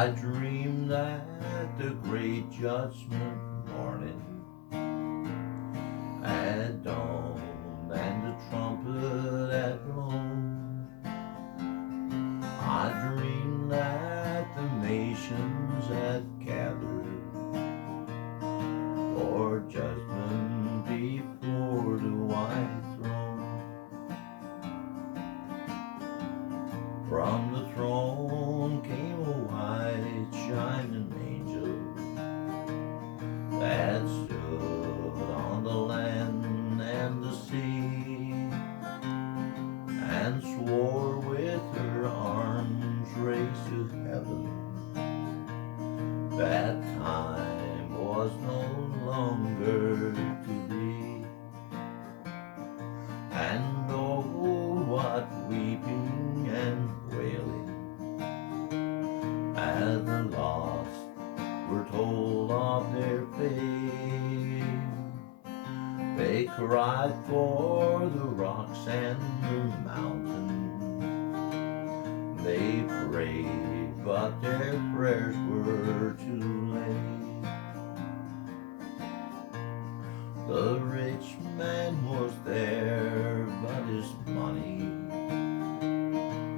I dreamed that the great judgment morning had dawned and the trumpet had blown. I dreamed that the nations had gathered for judgment before the white throne. From the throne came a white shining angel that stood on the land and the sea, and swore with her arms raised to heaven that time was no longer to be. And oh, what weeping and wailing as the lost were told of their fate. They cried for the rocks and the mountains. They prayed, but their prayers were too late. The rich man was there, but his money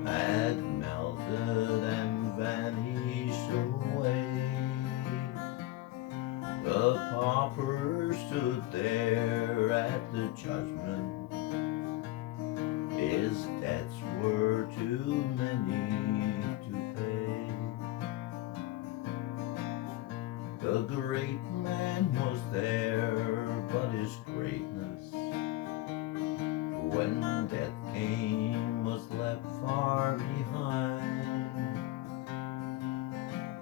had melted and vanished away. The pauper stood there at the judgment. His debts were too many to pay. The great man was there, but his greatness, when death came, was left far behind.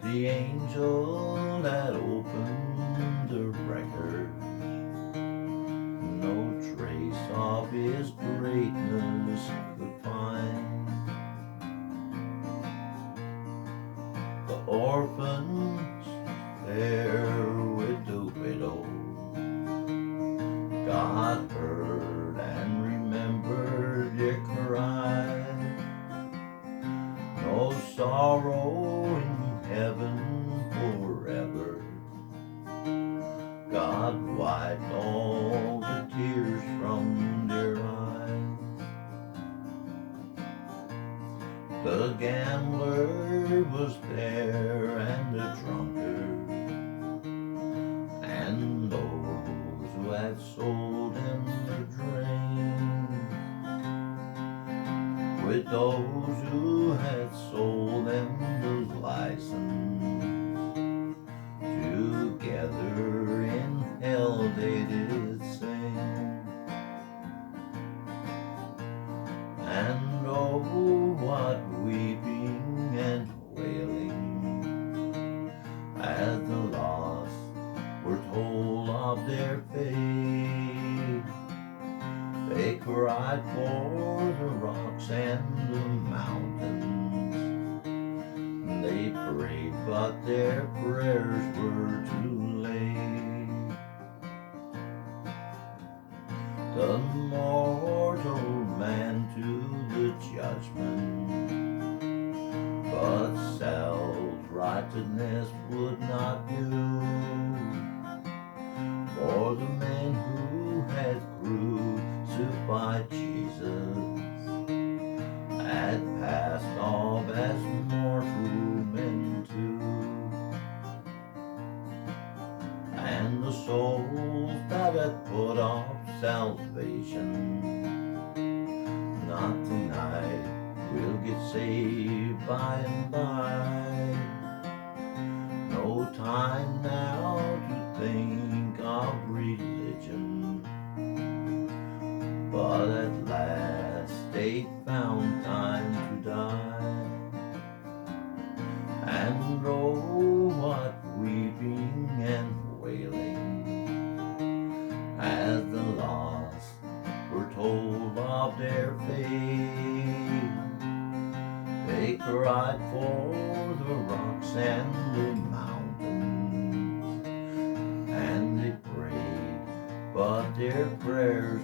The angel that opened the records, no trace of his greatness could find. The orphans there with the widow, God heard and remembered their cry. No sorrow in heaven forever. God wiped all the tears from their eyes. The gambler was there and the drunkard, and those who had sold him the drink, with those who had sold them the license. Together in hell they did sing. And oh, what weeping and wailing as the lost were told of their fate. They cried for the rocks and the mountains. They prayed, but their prayers were too late. The mortal man to the judgment, but self-righteousness would not do. For the man who had crucified Jesus had passed off as mortal men too. And the souls that had put off salvation, not tonight, will get saved by and by. No time now to think of religion, but at last they found time to die. And oh, what weeping and wailing as the lost were told of their fate. They cried for the rocks and the mountains, and they prayed, but their prayers